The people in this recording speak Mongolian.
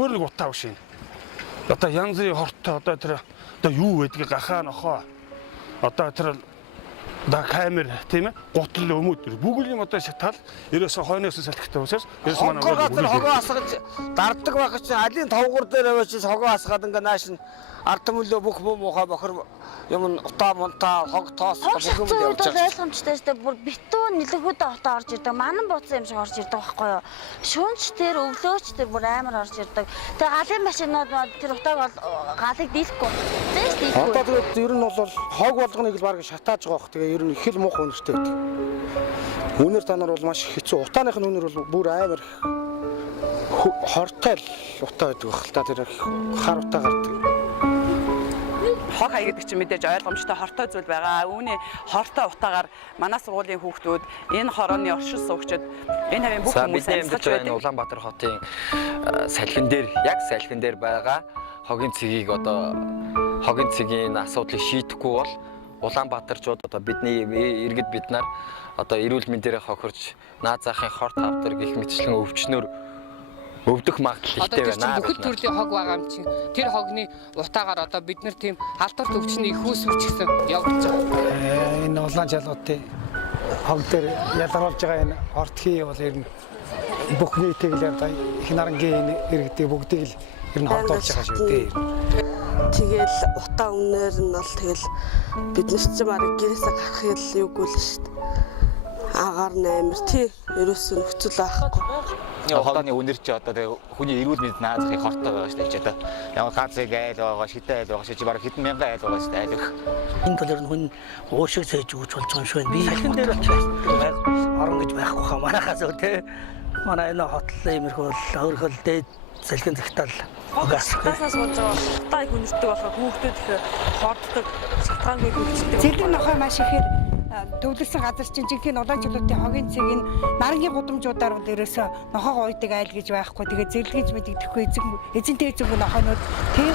Өөрөг утаа биш. Одоо янз бүрийн хортой одоо тэр одоо юу байдгийг гахаа нохоо. Одоо тэр камер тийм ээ гутал өмөд бүгд юм одоо шатаал ерөөсө хойноос салхитай усаас ерөөсө манай хогоо асгаж дарддаг байх чинь алийн товгор дээр аваач хогоо асгаад ингээ нааш нь ард түмлөө бүх муухай бохор юм утаа мунтаа хог тоос бүх юм явж байгаа. Ойлгомжтой шүү дээ. Бүр битүү нэлгүүд отоо орж ирдэг. Манан бууцсан юм шиг орж ирдэг байхгүй юу? Шүнч тэр өглөөч тэр бүр амар орж ирдэг. Тэгээ галын машинууд тэр утааг бол галыг дийлэхгүй. Зээс дийлэхгүй. Одоо тэгээд ер нь бол хог болгоныг л баг шатааж байгаа бох. Тэгээ ер нь их л муухай үнэртэй байдаг. Үнэр танаар бол маш хэцүү. Утааных нь үнэр бол бүр амар хортой утаа байдаг бах л та тэр хар утаа гардаг. Хог хай гэдэг чинь мэдээж ойлгомжтой хортой зүйл байгаа. Үүний хортой утаагаар манай сургуулийн хүүхдүүд энэ хорооны оршин суугчид энэ хавийн бүх хүмүүс амьсгаж байдаг. Улаанбаатар хотын салхин дээр байгаа хогийн цэгийг одоо хогийн цэгийн асуудлыг шийдэхгүй бол Улаанбаатарчууд одоо бидний иргэд бид нар одоо эрүүл мэндээр хохирч наад захын хорт хавдар гэх мэтчлэн өвчнөр өвдөх магадлал ихтэй байна. Бүхэл төрлийн хог байгаа юм чинь тэр хогны утаагаар одоо бид нар тийм алдарт өвчний их үүсвэрч гэсэн явагдаж байгаа. Энэ улаан жалгуудын хог дээр ялгаруулж байгаа энэ ортхий бол ер нь бүх нийтийг л одоо их нарангийн иргэдийг бүгдийг л ер нь хордуулж байгаа шүү дээ. Тэгэл утаа үнээр нь бол тэгэл бид нар ч барыг гэрээсээ гарах юм юугүй л шүү дээ. Агаар 8 тий ерөөсөө нөхцөл байхгүй. Хогны үнэр чи одоо хүний эрүүл мэнд наад захыг хортой байгаа шүү дээ. Одоо ямар ганцыг айл байгаа, шитэй айл байгаа чи бараг хэдэн мянган айл байгаа шүү дээ. Айлх. Энэ төлөөр нь хүн уушиг цээж өгч болж байгаа юм шиг би салхин дээр очиж орон гэж байхгүй хаа манайхаас өө тий. Манай энэ хотлол иймэрхүү өөрхөл дээд салхин захтал Хогасаас болж байгаа утаа их үнэртэй болохоор хүүхдүүд их хорддог, шатгаангүй хөвчтэй. Цэлийн нохой маш ихээр төвлөрсөн газар чинь жинхэнэ улаан жилүүдийн хогийн цэг нь нарангийн гудамжуудаар бол ерөөсөө нохоо уйдаг айл гэж байхгүй. Тэгээ зэрлэгж мэдэгдэхгүй эзэнтэй эзэн нохойнууд тийм